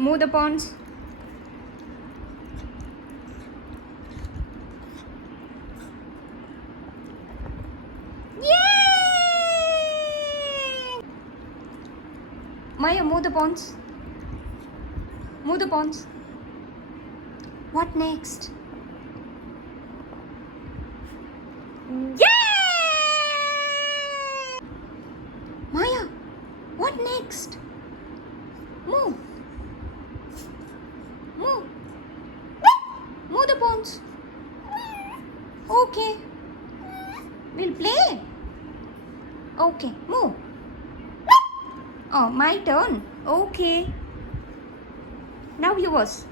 Move the pawns. Yay! Maya, move the pawns. Move the pawns. What next? Yay! Maya, what next? Move. Move. Move the pawns. Okay. We'll play. Okay, move. Oh, my turn. Okay. Now yours.